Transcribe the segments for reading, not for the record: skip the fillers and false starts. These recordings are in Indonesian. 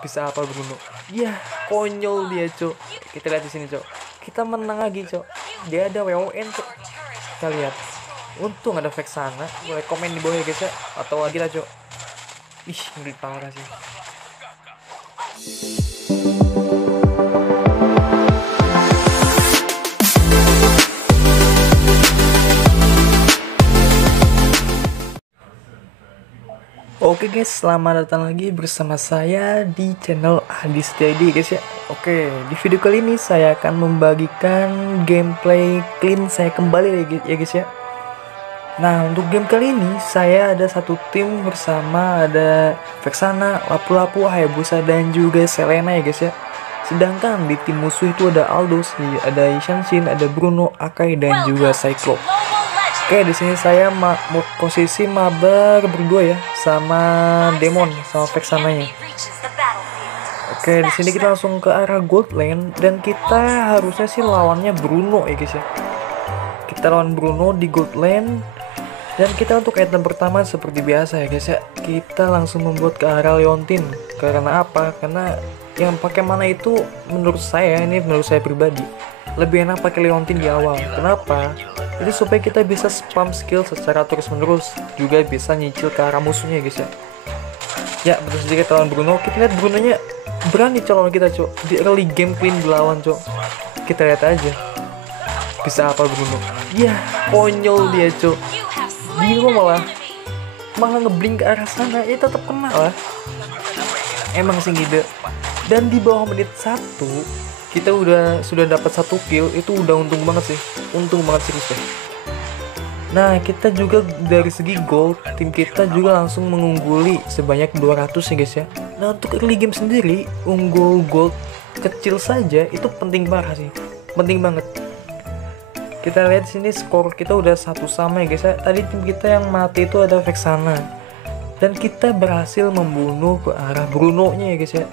Bisa apa Bruno? Ya, konyol dia, Cok. Kita lihat di sini, Cok. Kita menang lagi, Cok. Dia ada WON, Cok. Kita lihat. Untung ada Vexana. Boleh komen di bawah ya, guys ya. Atau lagi lah, Cok. Ih, ngeri parah sih. Oke guys, selamat datang lagi bersama saya di channel Adi Setiadi guys ya. Oke, di video kali ini saya akan membagikan gameplay clean saya kembali ya guys ya. Nah, untuk game kali ini saya ada satu tim bersama ada Vexana, Lapu-Lapu, Hayabusa dan juga Selena ya guys ya. Sedangkan di tim musuh itu ada Aldous, ada Ishanshin, ada Bruno, Akai dan juga Cyclops. Oke, di sini saya mau posisi mabar berdua ya sama Demon sama Vexananya. Oke, di sini kita langsung ke arah Gold Lane dan kita harusnya sih lawannya Bruno ya guys ya. Kita lawan Bruno di Gold Lane dan kita untuk item pertama seperti biasa ya guys ya. Kita langsung membuat ke arah Leontin. Karena apa? Karena yang pakai mana itu menurut saya pribadi lebih enak pakai Leontin di awal. Kenapa? Jadi supaya kita bisa spam skill secara terus menerus, juga bisa nyicil ke arah musuhnya guys ya. Ya betul saja kita lawan Bruno. Kita lihat Brunonya berani calon kita cok di early game clean dilawan cok. Kita lihat aja bisa apa Bruno. Ya konyol dia cok. Dia malah ngeblink ke arah sana, ya tetap kena lah. Emang sih ngide. Dan di bawah menit 1 kita sudah dapat 1 kill, itu udah untung banget sih guys. Nah, kita juga dari segi gold, tim kita juga langsung mengungguli sebanyak 200 ya guys ya. Nah, untuk early game sendiri, unggul gold kecil saja itu penting parah sih. Penting banget. Kita lihat sini skor kita udah 1 sama ya guys ya. Tadi tim kita yang mati itu ada Vexana. Dan kita berhasil membunuh ke arah Bruno-nya ya guys ya.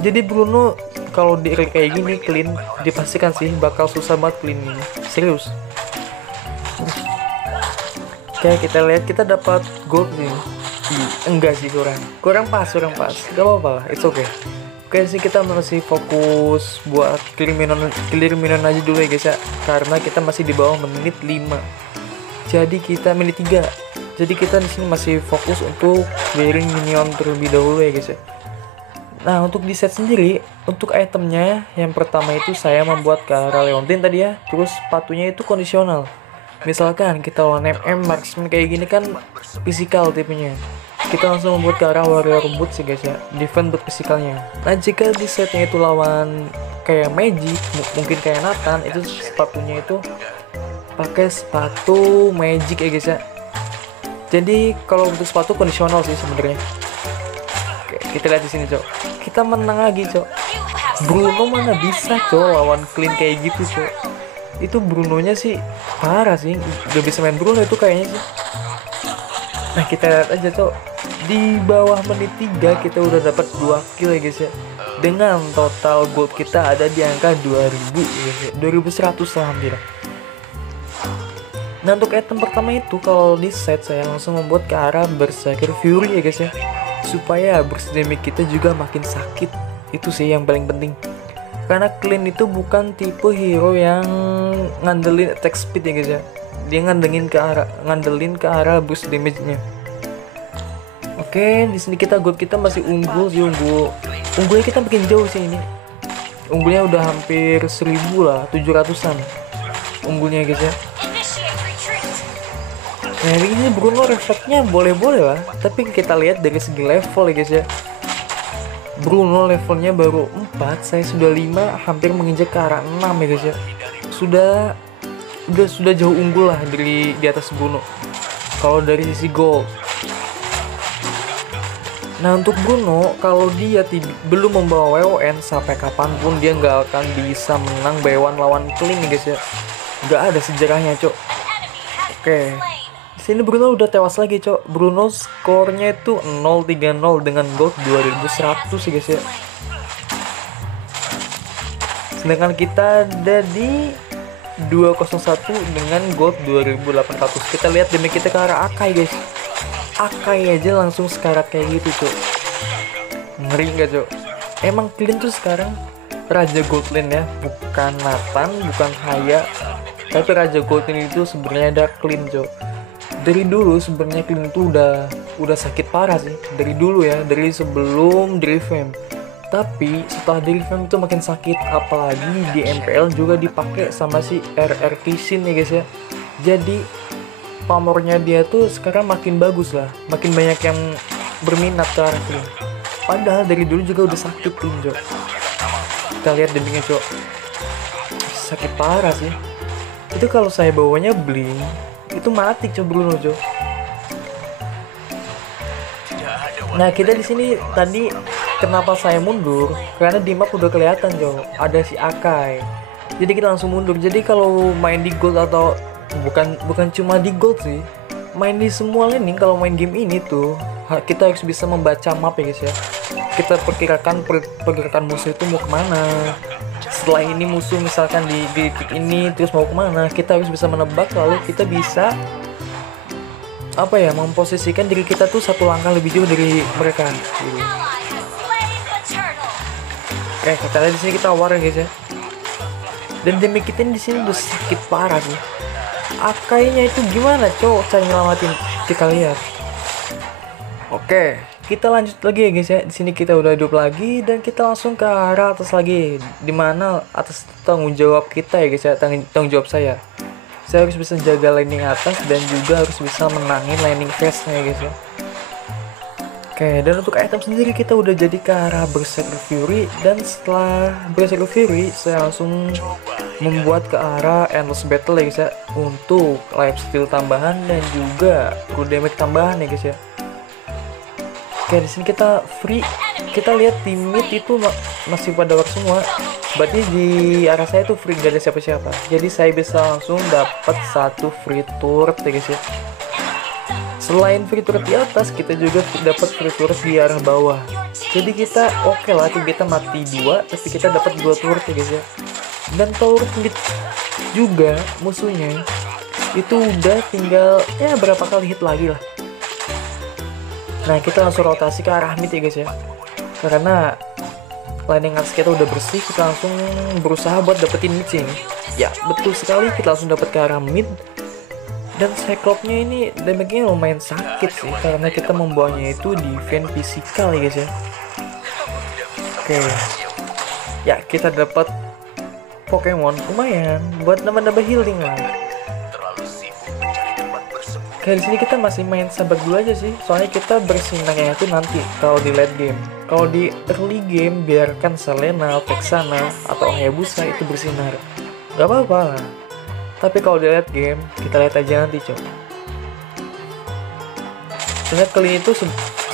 Jadi Bruno kalau di kayak gini clean dipastikan sih bakal susah banget clean ini, serius. Oke, kita lihat kita dapat gold nih. Enggak sih, kurang pas, gak apa-apa lah, it's okay. Oke sih, kita masih fokus buat clear minion aja dulu ya guys ya, karena kita masih di bawah menit 5. Jadi kita menit 3. Jadi kita di sini masih fokus untuk clearing minion terlebih dahulu ya guys ya. Nah, untuk di set sendiri, untuk itemnya yang pertama itu saya membuat ke arah Leontin tadi ya. Terus sepatunya itu kondisional. Misalkan kita lawan MM marksman kayak gini kan physical tipenya. Kita langsung membuat ke arah warrior boots sih guys ya, defend buat physicalnya. Nah, jika di setnya itu lawan kayak magic, mungkin kayak Nathan, itu sepatunya itu pakai sepatu magic ya guys ya. Jadi kalau untuk sepatu kondisional sih sebenarnya. Kita lihat di sini cok, kita menang lagi cok. Bruno mana bisa cok lawan clean kayak gitu cok. Itu Brunonya sih parah sih, udah bisa main Bruno itu kayaknya sih. Nah, kita lihat aja cok, di bawah menit 3 kita udah dapat 2 kill ya guys ya. Dengan total gold kita ada di angka 2000 ya guys ya, 2100 lah hampir. Nah, untuk item pertama itu kalau di set saya langsung membuat ke arah Berserker Fury ya guys ya, supaya burst damage kita juga makin sakit. Itu sih yang paling penting, karena clean itu bukan tipe hero yang ngandelin attack speed ya guys ya. Dia ngandelin ke arah burst damage-nya. Oke, di sini kita gold kita masih unggul sih, unggulnya kita makin jauh sih ini. Unggulnya udah hampir 1000 lah, 700-an unggulnya guys ya. Nah, ini Bruno refleksnya boleh-boleh lah, tapi kita lihat dari segi level ya guys ya. Bruno levelnya baru 4, saya sudah 5, hampir menginjak ke arah 6 ya guys ya. Sudah jauh unggul lah di atas Bruno kalau dari sisi gold. Nah, untuk Bruno kalau dia belum membawa WON, sampai kapanpun dia nggak akan bisa menang Baywan lawan clean ya guys ya. Nggak ada sejarahnya cok. Oke, sini Bruno udah tewas lagi cok. Bruno skornya itu 030 dengan gold 2100 sih guys ya. Sedangkan kita ada di 201 dengan gold 2800. Kita lihat damage kita ke arah Akai guys. Akai aja langsung sekarat kayak gitu cok. Ngeri nggak Cok? Emang Clint tuh sekarang Raja Gold Lane ya, bukan Nathan, bukan Haya, tapi Raja Gold Lane itu sebenarnya ada Clint Cok. Dari dulu sebenarnya Clint itu udah sakit parah sih, dari dulu ya, dari sebelum di revamp. Tapi setelah di revamp itu makin sakit, apalagi di MPL juga dipakai sama si RRQ Sin ya guys ya. Jadi pamornya dia tuh sekarang makin bagus lah, makin banyak yang berminat ke arah Clint. Padahal dari dulu juga udah sakit Clint Cok. Kita lihat debingnya Cok, sakit parah sih. Itu kalau saya bawanya Blink itu mati Cok Bruno Cok. Nah kita di sini tadi kenapa saya mundur? Karena di map udah kelihatan Cok, ada si Akai. Jadi kita langsung mundur. Jadi kalau main di gold atau bukan cuma di gold sih, main di semua laning, kalau main game ini tuh kita harus bisa membaca map ya guys ya. Kita pergerakan musuh itu mau kemana. Setelah ini musuh misalkan di titik ini terus mau kemana, kita harus bisa menebak, lalu kita bisa memposisikan diri kita tuh satu langkah lebih jauh dari mereka gitu. Oke, kita lihat di sini kita war ya guys ya. Dan damage kita di sini udah sakit parah sih. Akainya itu gimana Cok cara nyelamatin, kita lihat. Oke, kita lanjut lagi ya guys ya. Di sini kita udah hidup lagi dan kita langsung ke arah atas lagi, dimana atas tanggung jawab kita ya guys ya, tanggung jawab saya. Saya harus bisa jaga laning atas dan juga harus bisa menangin laning face-nya ya guys ya. Oke, dan untuk item sendiri kita udah jadi ke arah Berserker Fury, dan setelah Berserker Fury saya langsung membuat ke arah Endless Battle ya guys ya, untuk life steal tambahan dan juga true damage tambahan ya guys ya. Oke, di sini kita free. Kita lihat tim mid itu masih pada war semua. Berarti di arah saya tuh free, gak ada siapa-siapa. Jadi saya bisa langsung dapat satu free turret ya guys ya. Selain free turret di atas, kita juga dapat free turret di arah bawah. Jadi kita oke lah, kita mati 2, tapi kita dapat 2 turret ya guys ya. Dan turret mid juga musuhnya itu udah tinggal ya berapa kali hit lagi lah. Nah kita langsung rotasi ke arah mid ya guys ya, karena laning atas kita udah bersih. Kita langsung berusaha buat dapetin mid sini. Ya betul sekali, kita langsung dapat ke arah mid. Dan Cyclops-nya ini damage-nya lumayan sakit sih, karena kita membawanya itu defense fisikal ya guys ya. Oke, ya kita dapat Pokemon lumayan buat nambah-nambah healing lah. Kayak di sini kita masih main sabar dulu aja sih, soalnya kita bersinarnya itu nanti kalau di late game. Kalau di early game biarkan Selena, Vexana atau Hayabusa itu bersinar, gak apa-apa lah. Tapi kalau di late game kita lihat aja nanti coba. Soalnya kali itu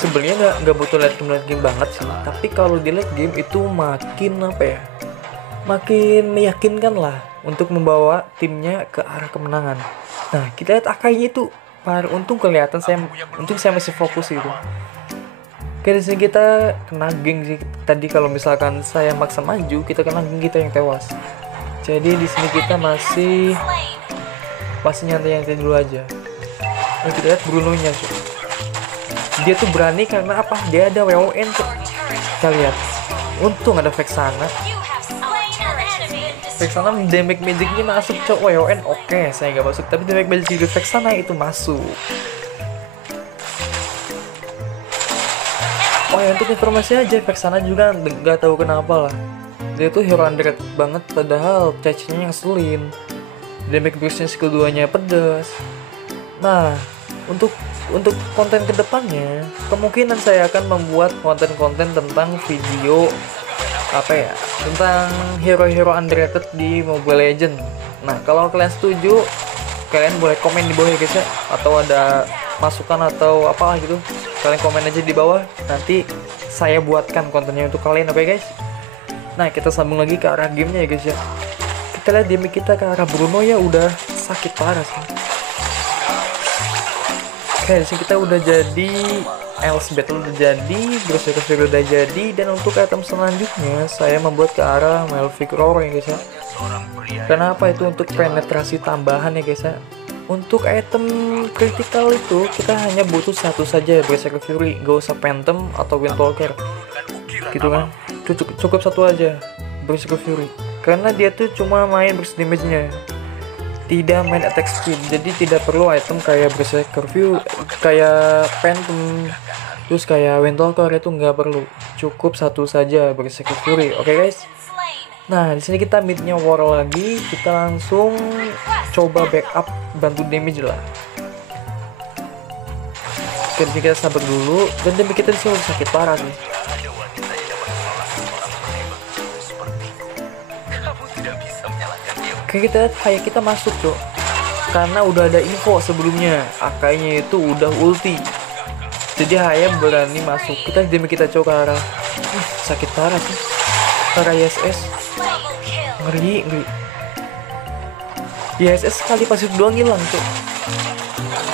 sebenarnya nggak butuh late game banget sih, tapi kalau di late game itu makin makin meyakinkan lah untuk membawa timnya ke arah kemenangan. Nah kita lihat Akainya itu untung kelihatan, untung saya masih fokus itu. Oke, di sini kita kena geng sih. Tadi kalau misalkan saya maksa maju, kita kena geng kita yang tewas. Jadi di sini kita masih nyantai-nyantai dulu aja. Nah, kita lihat Bruno-nya tuh. Dia tuh berani karena apa? Dia ada WON tuh. Kita lihat. Untung ada Vexana. Vexana damage magicnya masuk cok. WON oke, saya nggak masuk, tapi damage magic di Vexana itu masuk. Oh ya, untuk informasi aja, Vexana juga nggak tahu kenapa lah, dia tuh hero underrated banget, padahal catch-nya ngeselin, damage burst-nya skill 2-nya pedas. Nah, untuk konten kedepannya, kemungkinan saya akan membuat konten-konten tentang video tentang hero-hero underrated di Mobile Legends. Nah, kalau kalian setuju, kalian boleh komen di bawah ya guys ya, atau ada masukan atau apalah gitu, kalian komen aja di bawah, nanti saya buatkan kontennya untuk kalian, oke guys. Nah kita sambung lagi ke arah gamenya ya guys ya. Kita lihat damage kita ke arah Bruno ya udah sakit parah sih. Oke, disini kita udah jadi Endless Battle udah jadi, Berserker Fury udah jadi, dan untuk item selanjutnya saya membuat ke arah Melvic Roar ya guys ya. Kenapa itu? Untuk penetrasi tambahan ya guys ya. Untuk item kritikal itu kita hanya butuh satu saja, Berserker Fury, gak usah Phantom atau Windwalker. gitu kan. Cukup satu aja Berserker Fury, karena dia tuh cuma main burst damage-nya, tidak main attack speed. Jadi tidak perlu item kayak Berserker Fury, kayak Phantom, terus kayak Windtalker, itu nggak perlu. Cukup satu saja Berserker Fury. Oke guys. Nah, di sini kita midnya war lagi, kita langsung coba backup bantu damage lah. Oke, kita sabar dulu, dan damage kita di sini udah sakit parah sih. Oke, kita lihat Haya kita masuk cok, karena udah ada info sebelumnya Akainya itu udah ulti, jadi Haya berani masuk. Kita damage kita cok ke arah sakit parah sih, ke arah ISS. Ngeri. ISS sekali pasif doang hilang tuh.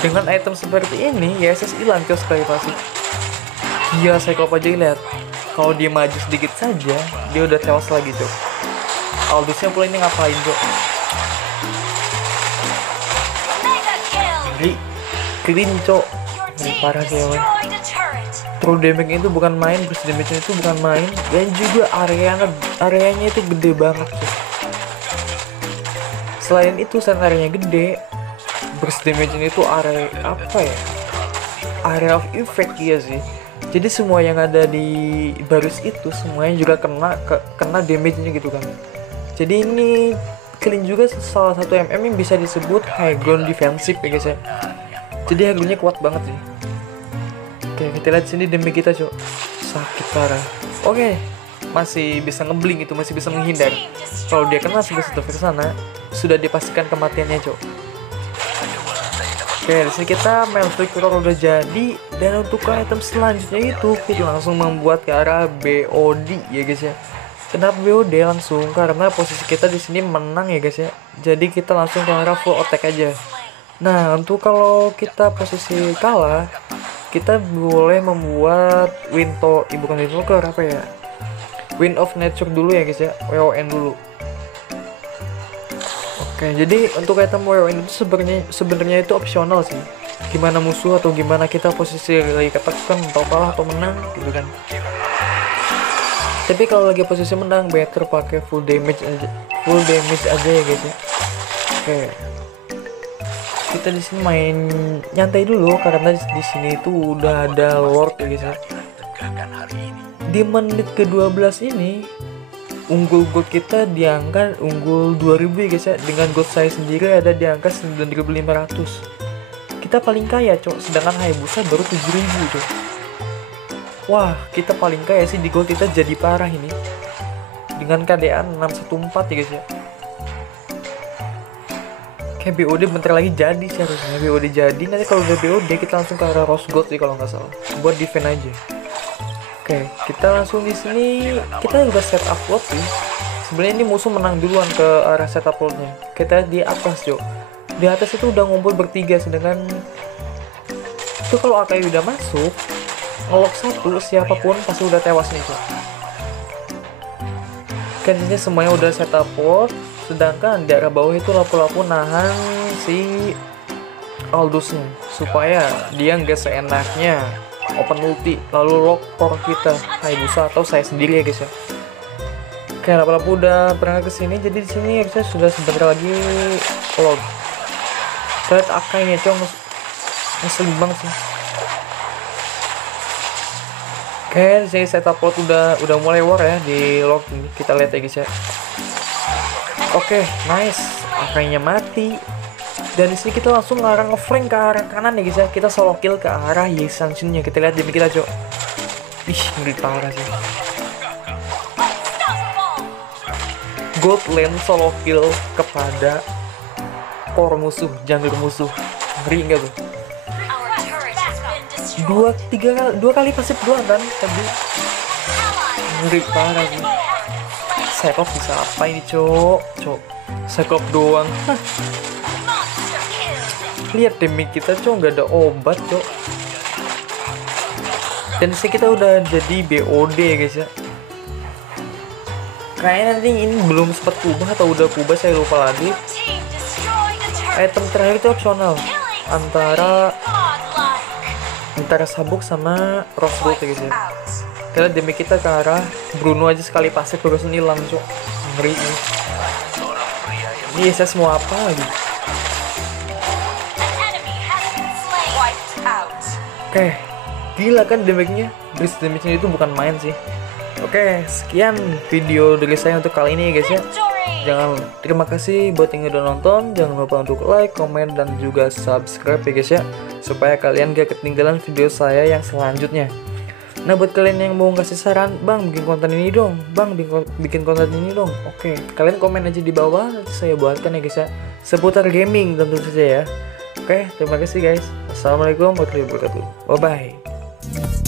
Dengan item seperti ini ISS hilang tuh sekali pasif. Iya, saya kalau aja lihat, kalau dia maju sedikit saja dia udah tewas lagi tuh. Aldusnya pula ini ngapain tuh? Ngeri, clean cok. Ngeri parah sih emang. True damage itu bukan main, burst damage itu bukan main, dan juga areanya itu gede banget tuh. Selain itu, selain areanya gede, burst damage itu area apa ya? Area of effect ya sih. Jadi semua yang ada di baris itu semuanya juga kena damage-nya gitu kan. Jadi ini clean juga salah satu MM yang bisa disebut high ground defensive ya guys ya. Jadi high ground-nya kuat banget sih. Oke, kita lihat sini damage kita cok, sakit parah. Oke, masih bisa ngeblink itu, masih bisa menghindar. Kalau dia kena sudah ke sana, sudah dipastikan kematiannya cok. Oke, di sini kita Melflick Roar udah jadi, dan untuk item selanjutnya itu kita langsung membuat ke arah BOD ya guys ya. Kenapa BOD langsung? Karena posisi kita di sini menang ya guys ya. Jadi kita langsung ke arah full attack aja. Nah, untuk kalau kita posisi kalah, kita boleh membuat bukan Windtalker, apa ya, Wind of Nature dulu ya guys ya, WON dulu. Oke, jadi untuk item WON itu sebenarnya itu opsional sih. Gimana musuh atau gimana kita posisi lagi ketekan atau kalah atau menang gitu kan. Tapi kalau lagi posisi menang better pakai full damage aja ya guys ya. Oke. Kita di sini main nyantai dulu karena di sini itu udah ada Lord ya guys ya. Di menit ke-12 ini unggul gold kita diangkat unggul 2000 ya guys ya. Dengan gold saya sendiri ada di angka 9500. Kita paling kaya cok, sedangkan Hayabusa baru 7000 cok. Wah, kita paling kaya sih di gold, kita jadi parah ini. Dengan KDA 614 ya guys ya. Kayak BOD bentar lagi jadi sih harusnya. BOD jadi, nanti kalau udah BOD kita langsung ke arah Rose Gold sih kalau nggak salah, buat defend aja. Oke, kita langsung di sini kita udah set up load sih. Sebenarnya ini musuh menang duluan ke arah setup loadnya. Kita di atas Jo, di atas itu udah ngumpul bertiga, sedangkan itu kalau Akai udah masuk ngelok satu, siapapun pasti udah tewas nih Jo. Kan ini semuanya udah setup load. Sedangkan di arah bawah itu lapu-lapu nahan si Aldusnya supaya dia nggak seenaknya open ulti lalu lock core kita, Hayabusa atau saya sendiri ya guys ya. Oke, lapu-lapu udah berangkat ke sini, jadi di sini kita sudah sebentar lagi log. Lihat Akainya cong, ngeselin banget sih. Oke, di sini setup load udah mulai war ya di log ini. Kita lihat ya guys ya. Oke, nice. Akainya mati. Dan di sini kita langsung ngarang ngeflank ke arah kanan ya guys ya. Kita solo kill ke arah Yesanshin-nya. Kita lihat demi kita, Cok. Ih, ngeri parah sih. Gold lane solo kill kepada core musuh, jungle musuh. Ngeri enggak tuh? Dua kali pasif doang kan tadi. Ngeri parah sih. Cyclops bisa apa ini cok? Cyclops doang. Lihat damage kita cok, nggak ada obat cok. Dan sih kita udah jadi BOD ya guys ya. Kayaknya nanti ini belum sempat kubah atau udah kubah, saya lupa lagi. Item terakhir itu opsional antara sabuk sama rose gold ya guys ya. Karena damage kita ke arah Bruno aja sekali pasif barusan hilang, cok. Ngeri nih. Ini saya mau apa lagi? Oke, gila kan damage-nya. Burst damage-nya itu bukan main sih. Oke, sekian video dari saya untuk kali ini guys ya. Terima kasih buat yang udah nonton. Jangan lupa untuk like, komen, dan juga subscribe ya guys ya, supaya kalian gak ketinggalan video saya yang selanjutnya. Nah, buat kalian yang mau ngasih saran, bang bikin konten ini dong, bang bikin konten ini dong, oke, kalian komen aja di bawah, nanti saya buatkan ya guys ya, seputar gaming tentu saja ya. Oke, terima kasih guys. Assalamualaikum warahmatullahi wabarakatuh. Bye bye.